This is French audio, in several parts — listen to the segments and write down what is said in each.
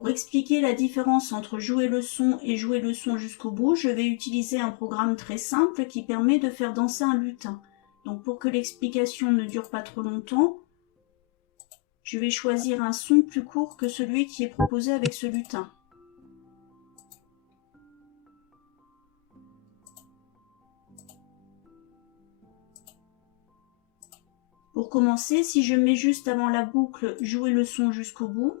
Pour expliquer la différence entre jouer le son et jouer le son jusqu'au bout, je vais utiliser un programme très simple qui permet de faire danser un lutin. Donc pour que l'explication ne dure pas trop longtemps, je vais choisir un son plus court que celui qui est proposé avec ce lutin. Pour commencer, si je mets juste avant la boucle « Jouer le son jusqu'au bout »,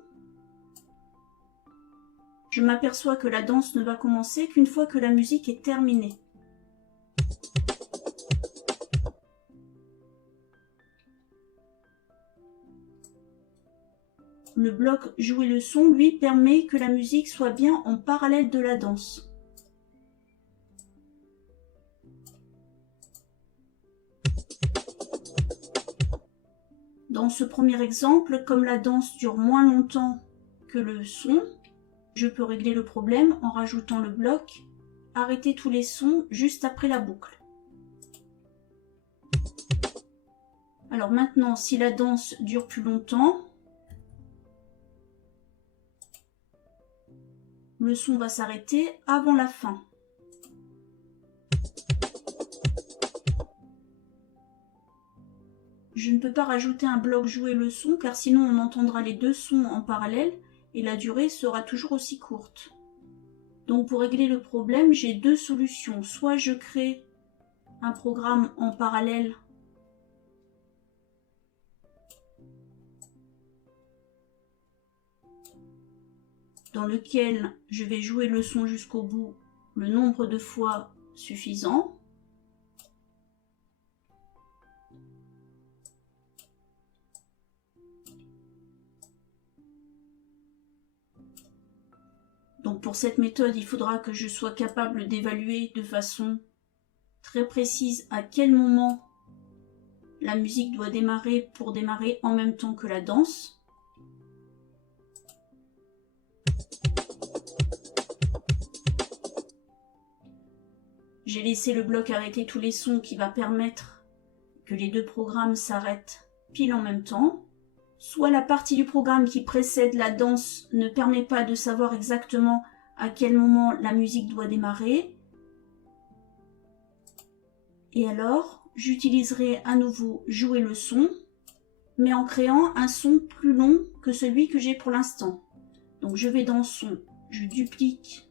je m'aperçois que la danse ne va commencer qu'une fois que la musique est terminée. Le bloc « Jouer le son », lui, permet que la musique soit bien en parallèle de la danse. Dans ce premier exemple, comme la danse dure moins longtemps que le son, je peux régler le problème en rajoutant le bloc « Arrêter tous les sons juste après la boucle ». Alors maintenant, si la danse dure plus longtemps, le son va s'arrêter avant la fin. Je ne peux pas rajouter un bloc jouer le son car sinon on entendra les deux sons en parallèle et la durée sera toujours aussi courte. Donc pour régler le problème, j'ai deux solutions. Soit je crée un programme en parallèle dans lequel je vais jouer le son jusqu'au bout le nombre de fois suffisant. Donc pour cette méthode, il faudra que je sois capable d'évaluer de façon très précise à quel moment la musique doit démarrer pour démarrer en même temps que la danse. J'ai laissé le bloc arrêter tous les sons qui va permettre que les deux programmes s'arrêtent pile en même temps. Soit la partie du programme qui précède la danse ne permet pas de savoir exactement à quel moment la musique doit démarrer. Et alors, j'utiliserai à nouveau jouer le son, mais en créant un son plus long que celui que j'ai pour l'instant. Donc je vais dans son, je duplique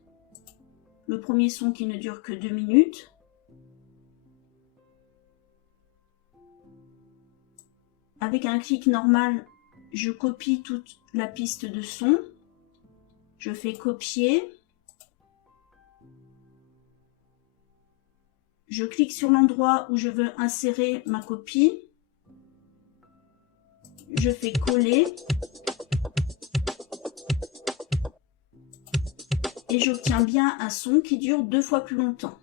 le premier son qui ne dure que 2 minutes. Avec un clic normal, je copie toute la piste de son. Je fais copier. Je clique sur l'endroit où je veux insérer ma copie. Je fais coller. Et j'obtiens bien un son qui dure 2 fois plus longtemps.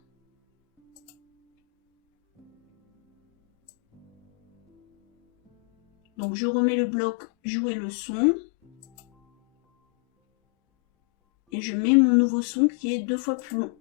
Donc je remets le bloc jouer le son. Et je mets mon nouveau son qui est 2 fois plus long.